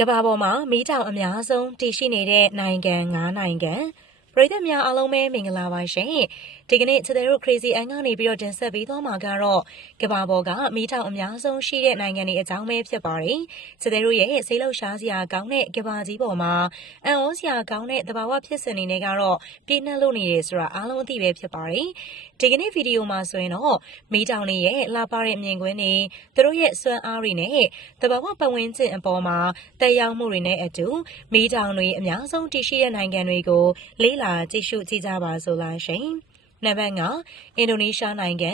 ကမ္ဘာပေါ်မှာ မီးတောင်အများဆုံး တည်ရှိနေတဲ့ နိုင်ငံ9နိုင်ငံပ ရိသတ်များအားလုံးပဲမင်္ဂလာပါရှင်ဒီကနေ့ချက်တဲ့တို့ Crazy အန်ကနေပြီးတော့တင်ဆက်ပေးသွားမှာကတော့ကမ္ဘာပေါ်ကမီးတောင်အများဆုံးရှိတဲ့နိုင်ငံတွေအကြောင်းပဲဖြစ်ပါတယ်ချက်တဲ့တို့ရဲ့ဆေးလောက်ရှားစရာကောင်းတဲ့ကမ္ဘာကြီးပေါ်မှာအံ့ဩစရာကောင်းတဲ့သဘာဝဖြစ်စဉ်တွေနဲ့ကတော့ပြည့်နှက်လို့နေတယ်ဆိုတာအားလုံးအသိပဲဖြစ်ပါတယ်ဒီကနေ့ဗီဒီယိုမှာဆိုရင်တော့မီးတောင်တွေရဲ့လှပတဲ့မြင်ကွင်းတွေသူတို့ရဲ့စွမ်းအားတွေနဲ့သဘာဝပတ်ဝန်းကျင်အပေါ်မှာတက်ရောက်မှုတွေနဲ့အတူမီးတောင်တွေအများဆုံးတည်ရှိတဲ့နိုင်ငံတွေကိုလေ့လာကြည့်ရှုကြည့်ကြပါစို့လားရှင်။ နံပါတ်5အင်ဒိုနီးရှားနိုင်ငံ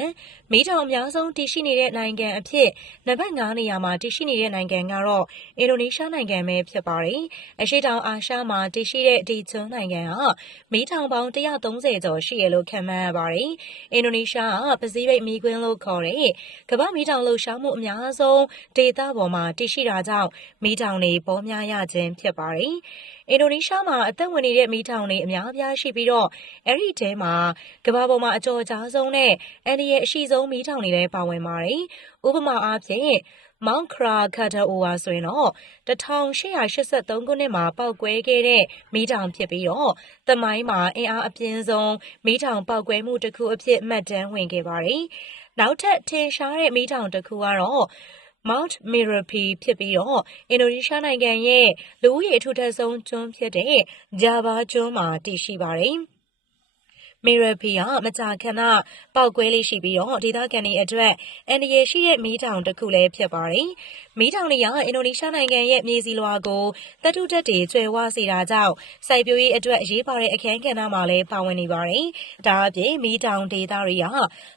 မီးတောင်အများဆုံးတည်ရှိနေတဲ့နိုင်ငံအဖြစ်နံပါတ်5နေရာမှာတည်ရှိနေတဲ့နိုင်ငံကတော့အင်ဒိုနီးရှားနိုင်ငံပဲဖြစ်ပါတယ်။အရှေ့တောင်အာရှမှာတည်ရှိတဲ့ဒီကျွန်းနိုင်ငံဟာမီးတောင်ပေါင်း130ကျော်ရှိရလို့ခန့်မှန်းရပါတယ်။အင်ဒိုနီးရှားကပစိဖိတ်မီးကွင်းလို့ခေါ်တဲ့ကမ္ဘာမီးတောင်လှုပ်ရှားမှုအများဆုံးဒေသပေါ်မှာတည်ရှိတာကြောင့်မီးတောင်တွေပေါ်များရခြင်းဖြစ်ပါတယ်။အင်ဒိုနီးရှားမှာအသက်ဝင်နေတဲ့မီးတောင်တွေအများအပြားရှိပြီးတော့အဲ့ဒီထဲမှာကမ္ဘာပေါ်မှာအကျော်ကြားဆုံးနဲ့အန်ဒီရဲ့အရှိဆုံးမီးတောင်တွေလည်းပါဝင်ပါတယ်။ဥပမာအားဖြင့် Mount Krakatoa ဆိုရင်တော့1883ခုနှစ်မှာပောက်ကွဲခဲ့တဲ့မီးတောင်ဖြစ်ပြီးတော့သမိုင်းမှာအင်အားအပြင်းဆုံးမီးတောင်ပောက်ကွဲမှုတစ်ခုအဖြစ်မှတ်တမ်းဝင်ခဲ့ပါတယ်။နောက်ထပ်ထင်ရှားတဲ့မီးတောင်တစ်ခုကတော့ Mount Merapi ဖြစ်ပြီးတော့အင်ဒိုနီးရှားနိုင်ငံရဲ့လူဦးရေအထူထပ်ဆုံးကျွန်းဖြစ်တဲ့ Java ကျွန်းမှာတည်ရှိပါတယ်။ မီရဖီကမကြာခဏပေါက်ကွဲလေးရှိပြီးတော့ဒေသခံတွေအတွက်အန်ဒီရရှိတဲ့မီးတောင်တစ်ခုလည်းဖြစ်ပါတယ်။မီးတောင်တွေကအင်ဒိုနီးရှားနိုင်ငံရဲ့မြေစီလွှာကိုတတုတက်တွေကျွဲဝစေတာကြောင့်စိုက်ပျိုးရေးအတွက်အရေးပါတဲ့အခန်းကဏ္ဍမှာလည်းပါဝင်နေပါတယ်။ဒါအပြင်မီးတောင်ဒေသတွေက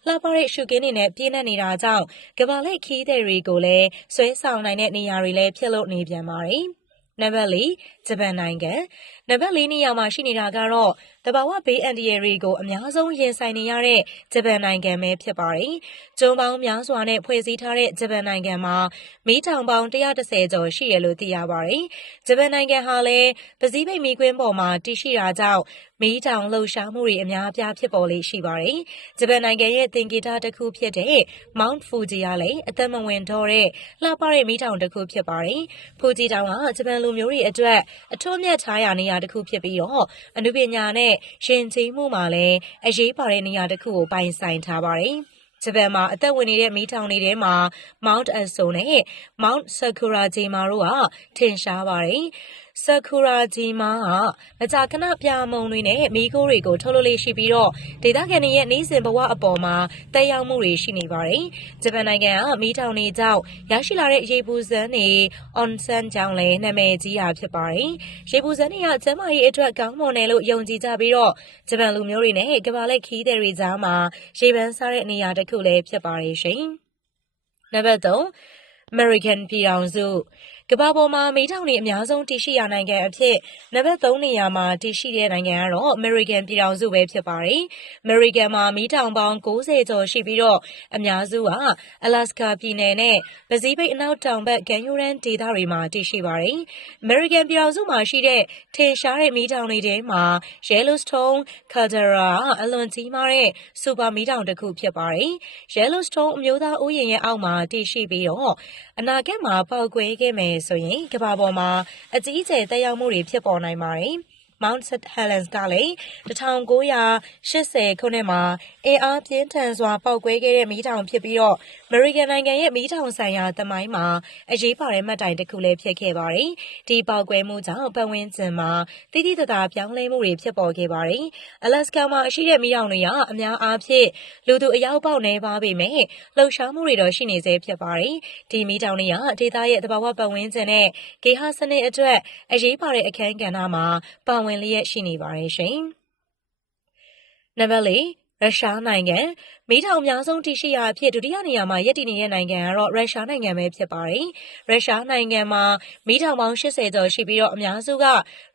လှပတဲ့ရှုခင်းတွေနဲ့ပြည့်နှက်နေတာကြောင့်ကမ္ဘာလက်ခီးသည်တွေကိုလည်းဆွဲဆောင်နိုင်တဲ့နေရာတွေလည်းဖြစ်လို့နေပြန်ပါတယ်။နံပါတ်၄ ဂျပန်နိုင်ငံ နံပါတ် ၄ နေရာမှာ ရှိနေတာကတော့တဘာဝဘေးအန္တရာယ်တွေကို အများဆုံး ရင်ဆိုင်နေရတဲ့ ဂျပန်နိုင်ငံပဲ ဖြစ်ပါတယ်။ကျွန်းပေါင်းများစွာနဲ့ ဖွဲ့စည်းထားတဲ့ ဂျပန်နိုင်ငံမှာ မီးတောင်ပေါင်း130ကျော် ရှိရလို့ သိရပါတယ်။ဂျပန်နိုင်ငံဟာလည်း ပစိဖိတ်မီးကွင်းပေါ်မှာ တည်ရှိတာကြောင့် မီးတောင်လှုပ်ရှားမှုတွေ အများအပြား ဖြစ်ပေါ်လေရှိပါတယ်။ဂျပန်နိုင်ငံရဲ့ သင်္ကေတတစ်ခုဖြစ်တဲ့ Mount Fuji ကလည်း အသက်မဝင်တော့တဲ့ လှပတဲ့ မီးတောင်တစ်ခု ဖြစ်ပါတယ်။ Fuji တောင်ကဂျပန်လူမျိုးတွေအတွက်အထွတ်မြတ်ထားရာနေရာတစ်ခုဖြစ်ပြီးတော့အနုပညာနဲ့ရှင်ကျေးမှုမှာလည်းအရေးပါတဲ့နေရာတစ်ခုကိုပိုင်ဆိုင်ထားပါတယ်။ဂျပန်မှာအသက်ဝင်နေတဲ့မီးထောင်တွေထဲမှာ Mount Aso နဲ့ Mount Sakurajima တို့ကထင်ရှားပါတယ်။ ဆာကူရာဂျီမာကမကြာခဏပြာမုံတွေနဲ့မီးခိုးတွေကိုထုတ်လွှတ်လေးရှိပြီးတော့ဒေသခံတွေရဲ့နေစဉ်ဘဝအပေါ်မှာတက်ရောက်မှုတွေရှိနေပါတယ်။ဂျပန်နိုင်ငံကမီးထောင်တွေကြောင့်ရရှိလာတဲ့ရေပူစမ်းတွေ onsen ကြောင့်လည်းနာမည်ကြီးတာဖြစ်ပါတယ်။ရေပူစမ်းတွေကကျန်းမာရေးအတွက်ကောင်းမွန်တယ်လို့ယုံကြည်ကြပြီးတော့ဂျပန်လူမျိုးတွေနဲ့ကမ္ဘာလက်ခီးသည်တွေကြားမှာရေပန်းစားတဲ့နေရာတစ်ခုလည်းဖြစ်ပါတယ်ရှင်။နံပါတ်3 American ပြည်ထောင်စု ကမ္ဘာပေါ်မှာ မီးတောင်တွေအများဆုံးတည်ရှိရာနိုင်ငံအဖြစ် နံပါတ်3နေရာမှာ တည်ရှိတဲ့နိုင်ငံကတော့ American ပြည်ထောင်စုပဲ ဖြစ်ပါတယ်။ American မှာ မီးတောင်ပေါင်း90ကျော်ရှိပြီးတော့ အများစုက Alaska ပြည်နယ်နဲ့ ပစိဖိတ်အနောက်တောင်ဘက် ကမ်းရိုးတန်းဒေသတွေမှာ တည်ရှိပါတယ်။ American ပြည်ထောင်စုမှာရှိတဲ့ ထင်ရှားတဲ့ မီးတောင်တွေထဲမှာ Yellowstone Caldera အလွန်ကြီးမားတဲ့စူပါမီးတောင်တစ်ခု ဖြစ်ပါတယ်။ Yellowstone အမျိုးသားဥယျာဉ်ရဲ့အောက်မှာ တည်ရှိပြီးတော့ အနာဂတ်မှာ ပေါက်ကွဲခဲ့မယ်ဆိုရင် ကမ္ဘာပေါ်မှာ အကြီးအကျယ် သက်ရောက်မှုတွေ ဖြစ်ပေါ်နိုင်ပါတယ်။ Mount St. Helens ကလည်း1980ခုနှစ်မှာအင်အားပြင်းထန်စွာပေါက်ကွဲခဲ့တဲ့မီးတောင်ဖြစ်ပြီးတော့အမေရိကန်နိုင်ငံရဲ့မီးတောင်ဆိုင်ရာသမိုင်းမှာအရေးပါတဲ့မှတ်တိုင်တစ်ခုလည်းဖြစ်ခဲ့ပါတယ်။ဒီပေါက်ကွဲမှုကြောင့်ပတ်ဝန်းကျင်မှာတိတိတသာပြောင်းလဲမှုတွေဖြစ်ပေါ်ခဲ့ပါတယ်။ Alaska မှာရှိတဲ့မီးတောင်တွေကအများအားဖြင့်လူသူအရောက်ပေါက်နေပါပေမဲ့လှုပ်ရှားမှုတွေတော့ရှိနေသေးဖြစ်ပါတယ်။ဒီမီးတောင်တွေကဒေသရဲ့သဘာဝပတ်ဝန်းကျင်နဲ့ဂေဟစနစ်အတွက်အရေးပါတဲ့အခန်းကဏ္ဍမှာပါဝင်လျက်ရှိနေပါတယ်ရှင်။နံပါတ်၄ရုရှားနိုင်ငံ မီးတောင်အများဆုံးတည်ရှိရာအဖြစ်ဒုတိယနေရာမှာရပ်တည်နေတဲ့နိုင်ငံကတော့ရုရှားနိုင်ငံပဲဖြစ်ပါတယ်။ရုရှားနိုင်ငံမှာမီးတောင်ပေါင်း80ကျော်ရှိပြီးတော့အများစုက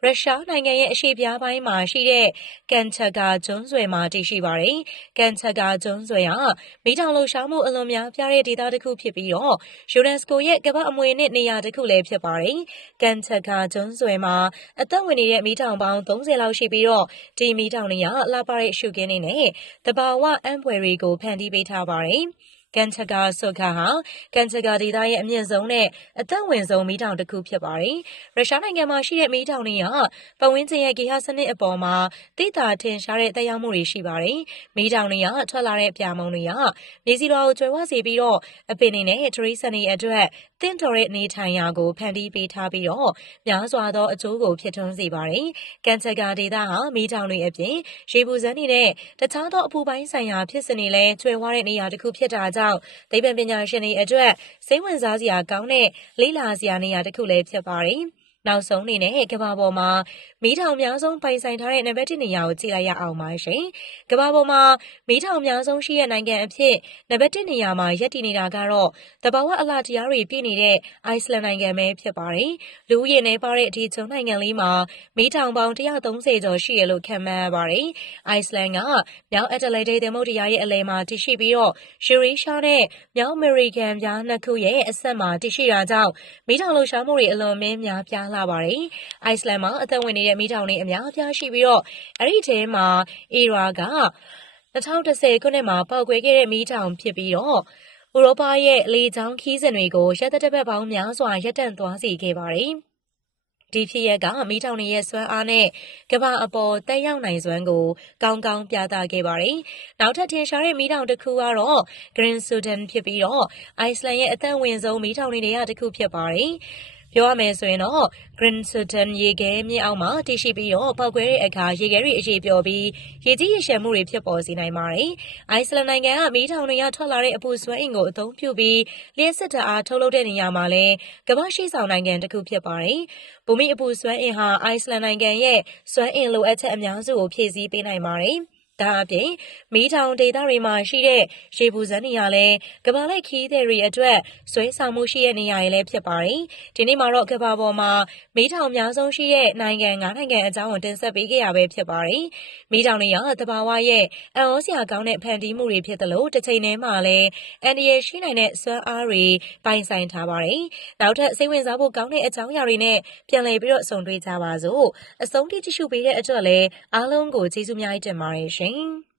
ရုရှားနိုင်ငံရဲ့အရှေ့ပြားပိုင်းမှာရှိတဲ့ကန်ချက်ကာကျွန်းဆွယ်မှာတည်ရှိပါတယ်။ကန်ချက်ကာကျွန်းဆွယ်ကမီးတောင်လှုပ်ရှားမှုအလွန်များပြားတဲ့ဒေသတစ်ခုဖြစ်ပြီးတော့ယူနက်စကိုရဲ့ကမ္ဘာအမွေအနှစ်နေရာတစ်ခုလည်းဖြစ်ပါတယ်။ကန်ချက်ကာကျွန်းဆွယ်မှာအသက်ဝင်နေတဲ့မီးတောင်ပေါင်း30လောက်ရှိပြီးတော့ဒီမီးတောင်တွေကလှပတဲ့ရှုခင်းတွေနဲ့တဘာဝအံပွယ်တွေကို ဖန်တီးပေးထားပါတယ်။ ကန်ချကာဆုခါဟာ ကန်ချကာဒေသရဲ့ အမြင့်ဆုံးနဲ့ အသက်ဝင်ဆုံး မီးတောင်တစ်ခု ဖြစ်ပါတယ်။ရုရှားနိုင်ငံမှာရှိတဲ့ မီးတောင်တွေက ပတ်ဝန်းကျင်ရဲ့ ဂေဟစနစ်အပေါ်မှာ သိသာထင်ရှားတဲ့ သက်ရောက်မှုတွေ ရှိပါတယ်။မီးတောင်တွေကထွက်လာတဲ့အပြာမုံတွေက မြေစီလွှာကိုကျွဲဝစေပြီးတော့ အပင်တွေနဲ့တရိစံတွေအတွက်တင့်တော်တဲ့ နေထိုင်ရာကို ဖန်တီးပေးထားပြီးတော့ များစွာသော အကျိုးကို ဖြစ်ထွန်းစေပါတယ်။ကန်ချကာဒေသဟာ မီးတောင်တွေအပြင် ရေပူစမ်းတွေနဲ့ တခြားသော အပူပိုင်းဆိုင်ရာ ဖြစ်စဉ်တွေလည်းကျွဲဝတဲ့ နေရာတစ်ခု ဖြစ်တာကြောင့်သိပ္ပံပညာရှင်တွေအတွက် စိတ်ဝင်စားစရာကောင်းတဲ့ လေ့လာစရာနေရာတစ်ခုလည်း ဖြစ်ပါတယ်။ နောက်ဆုံးအနေနဲ့ကမ္ဘာပေါ်မှာမီးထောင်များဆုံးပိုင်ဆိုင်ထားတဲ့နံပါတ်1နေရာကိုကြည့်လိုက်ရအောင်ပါရှင်။ကမ္ဘာပေါ်မှာမီးထောင်များဆုံးရှိတဲ့နိုင်ငံအဖြစ်နံပါတ်1နေရာမှာရပ်တည်နေတာကတော့တဘာဝအလားတရားတွေပြည့်နေတဲ့အိုက်စလန်နိုင်ငံပဲဖြစ်ပါတယ်။လူဦးရေနဲ့ပါတဲ့အထိချုံနိုင်ငံလေးမှာမီးထောင်ပေါင်း130ကျော်ရှိရလို့ခန့်မှန်းရပါတယ်။အိုက်စလန်ကမြောက်အတ္တလန္တိတ်သမုဒ္ဒရာရဲ့အလယ်မှာတည်ရှိပြီးတော့ရှရီရှားနဲ့မြောက်အမေရိကန်ပြားနှစ်ခုရဲ့အဆက်မှာတည်ရှိတာကြောင့်မီးထောင်လှုပ်ရှားမှုတွေအလွန်မင်းများပြားလှပါတယ်။အိုက်စလန်မှာ အသက်ဝင်နေတဲ့ မီးတောင်တွေ အများအပြားရှိပြီးတော့အဲ့ဒီထဲမှာအေရာက2010ခုနှစ်မှာ ပေါက်ကွဲခဲ့တဲ့ မီးတောင်ဖြစ်ပြီးတော့ဥရောပရဲ့ လေကြောင်းခီးစဉ်တွေကို ရက်သက်တစ်ပတ်ပေါင်းများစွာ ရပ်တန့်သွားစေခဲ့ပါတယ်။ဒီဖြစ်ရက်က မီးတောင်တွေရဲ့စွမ်းအားနဲ့ ကမ္ဘာအပေါ်တက်ရောက်နိုင်စွမ်းကို ကောင်းကောင်းပြသခဲ့ပါတယ်။နောက်ထပ် ထင်ရှားတဲ့ မီးတောင်တစ်ခုကတော့ Green Sudan ဖြစ်ပြီးတော့အိုက်စလန်ရဲ့ အသက်ဝင်ဆုံး မီးတောင်တွေတွေကတစ်ခုဖြစ်ပါတယ်။ ပြောရမယ်ဆိုရင်တော့ Green Sultan ရေခဲမြင့်အောက်မှာတည်ရှိပြီးတော့ပောက်ကွဲတဲ့အခါရေခဲတွေအရေးပျော်ပြီးရေကြီးရေရှမ်းမှုတွေဖြစ်ပေါ်စေနိုင်ပါတယ်။အိုက်စလန်နိုင်ငံကမီးထောင်တွေကထွက်လာတဲ့အပူစွမ်းအင်ကိုအသုံးပြုပြီးလျှက်စစ်ဓာတ်အားထုတ်လုပ်တဲ့နေရာမှာလည်းကမ္ဘာရှိဆောင်နိုင်ငံတစ်ခုဖြစ်ပါတယ်။ဘူမိအပူစွမ်းအင်ဟာအိုက်စလန်နိုင်ငံရဲ့စွမ်းအင်လိုအပ်ချက်အများစုကိုဖြည့်ဆည်းပေးနိုင်ပါတယ်။ ဒါအပြင် မီးထောင်ဒေသတွေမှာရှိတဲ့ ရေပူစမ်းနေရလဲကဘာလိုက်ခီးတဲ့တွေအတွက် ဆွဲဆောင်မှုရှိတဲ့နေရာတွေလည်း ဖြစ်ပါတယ်။ဒီနေ့မှာတော့ကဘာပေါ်မှာ မီးထောင်များဆုံးရှိတဲ့ နိုင်ငံ ၅ နိုင်ငံအကြောင်းကို တင်ဆက်ပေးခဲ့ရပဲ ဖြစ်ပါတယ်။မီးထောင်တွေရောတဘာဝရဲ့ အံ့ဩစရာကောင်းတဲ့ ဖန်တီးမှုတွေ ဖြစ်သလိုတစ်ချိန်တည်းမှာလည်း အန်ဒီရဲ့ရှိနိုင်တဲ့ စွမ်းအားတွေ ပိုင်ဆိုင်ထားပါတယ်။နောက်ထပ် စိတ်ဝင်စားဖို့ကောင်းတဲ့ အကြောင်းအရာတွေနဲ့ ပြန်လည်ပြီးတော့ဆုံတွေ့ကြပါစို့။အဆုံးထိ ကြည့်ရှုပေးတဲ့အတွက်လည်း အားလုံးကို ကျေးဇူးများတင်ပါတယ်ရှင်။ Bye.